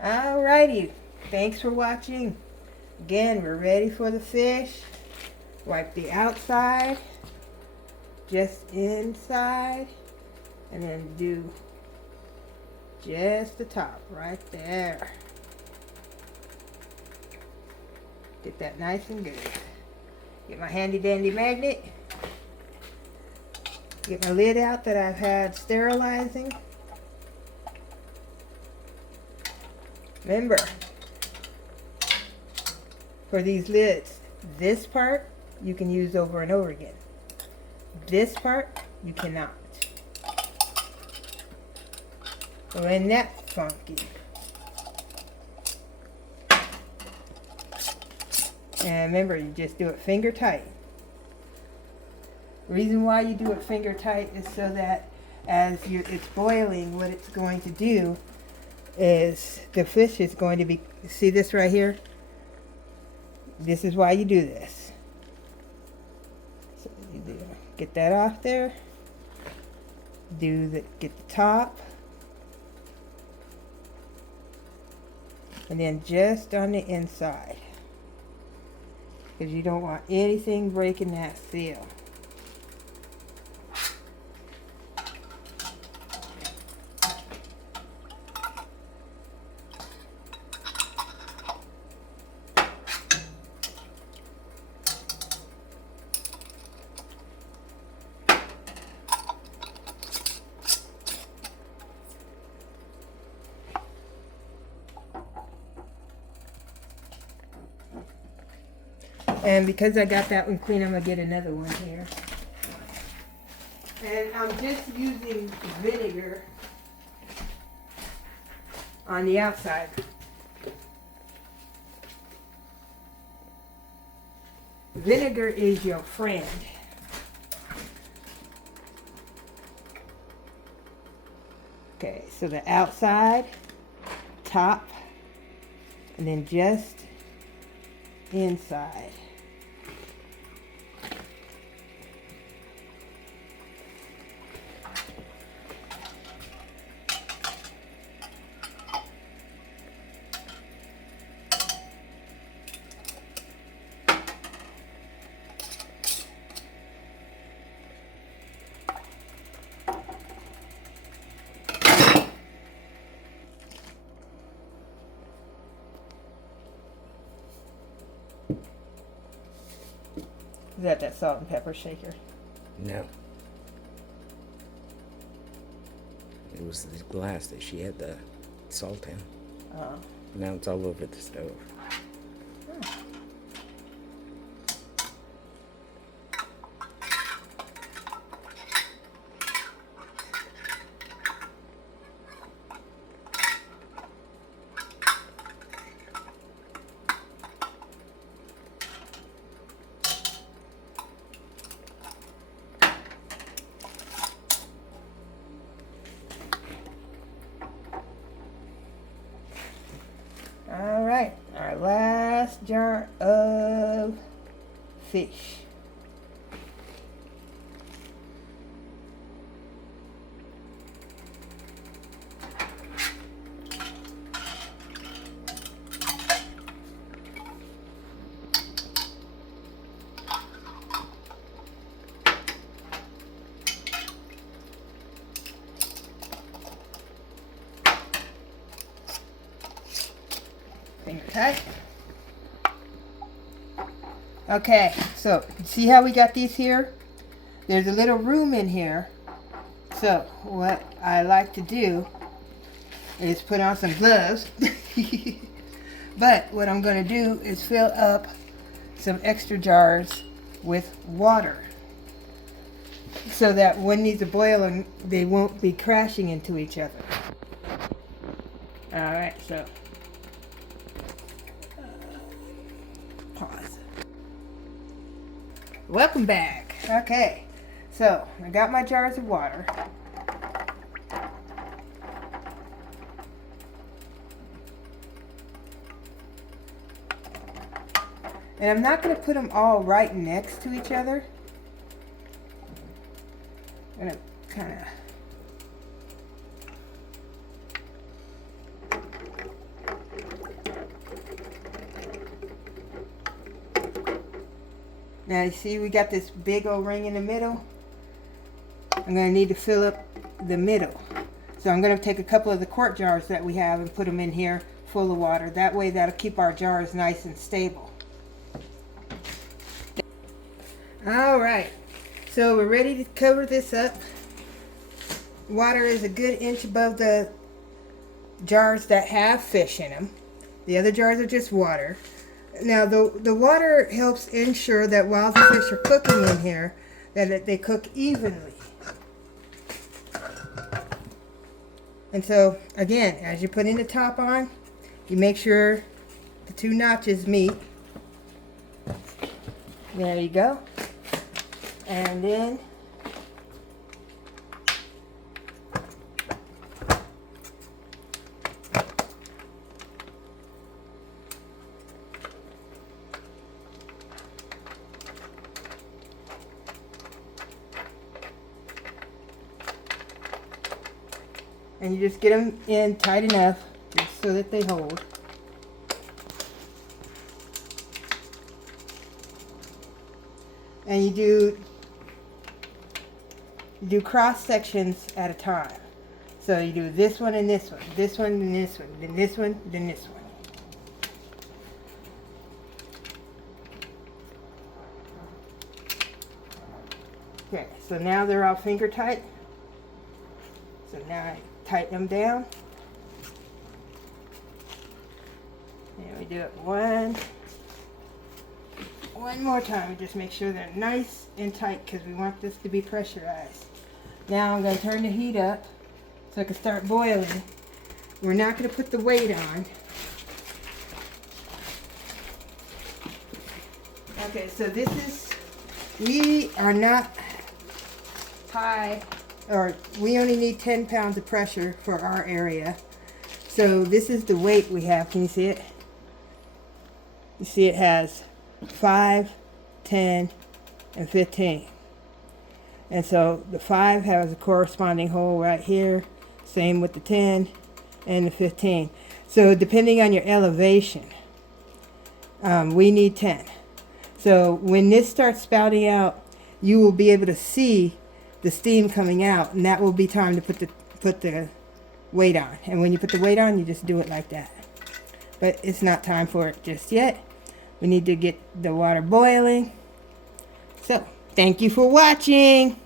Alrighty, thanks for watching. Again, we're ready for the fish. Wipe the outside, just inside, and then do just the top right there. Get that nice and good. Get my handy dandy magnet. Get my lid out that I've had sterilizing. Remember, for these lids, this part you can use over and over again. This part you cannot. So isn't that funky? And remember, you just do it finger tight. Reason why you do it finger tight is so that as it's boiling, what it's going to do is the fish is going to be, see this right here? This is why you do this. So you do, get that off there. Get the top. And then just on the inside. Because you don't want anything breaking that seal. And because I got that one clean, I'm going to get another one here. And I'm just using vinegar on the outside. Vinegar is your friend. Okay, so the outside, top, and then just inside. Is that salt and pepper shaker? No. It was the glass that she had the salt in. Oh. Now it's all over the stove. Oh. All right, our last jar of fish. Finger tight. Okay, so see how we got these here? There's a little room in here. So what I like to do is put on some gloves. But what I'm going to do is fill up some extra jars with water, so that when these are boiling, they won't be crashing into each other. Alright, so pause. Welcome back. Okay, so I got my jars of water. And I'm not going to put them all right next to each other. I'm going to kind of Now you see we got this big old ring in the middle. I'm going to need to fill up the middle. So I'm going to take a couple of the quart jars that we have and put them in here full of water. That way that'll keep our jars nice and stable. Alright, so we're ready to cover this up. Water is a good inch above the jars that have fish in them. The other jars are just water. Now the water helps ensure that while the fish are cooking in here, that they cook evenly. And so again, as you're putting the top on, you make sure the two notches meet. There you go. And then you just get them in tight enough just so that they hold. And you do cross sections at a time. So you do this one and this one, this one and this one, then this one, then this one. Okay, so now they're all finger tight. So now I tighten them down. And we do it one more time. Just make sure they're nice and tight because we want this to be pressurized. Now I'm going to turn the heat up so it can start boiling. We're not going to put the weight on. Okay, so this is, we are not high, or we only need 10 pounds of pressure for our area. So this is the weight we have. Can you see it? You see it has 5, 10, and 15. And so the 5 has a corresponding hole right here. Same with the 10 and the 15. So depending on your elevation, we need 10. So when this starts spouting out, you will be able to see the steam coming out, and that will be time to put the weight on. And when you put the weight on, you just do it like that. But it's not time for it just yet. We need to get the water boiling. So, thank you for watching.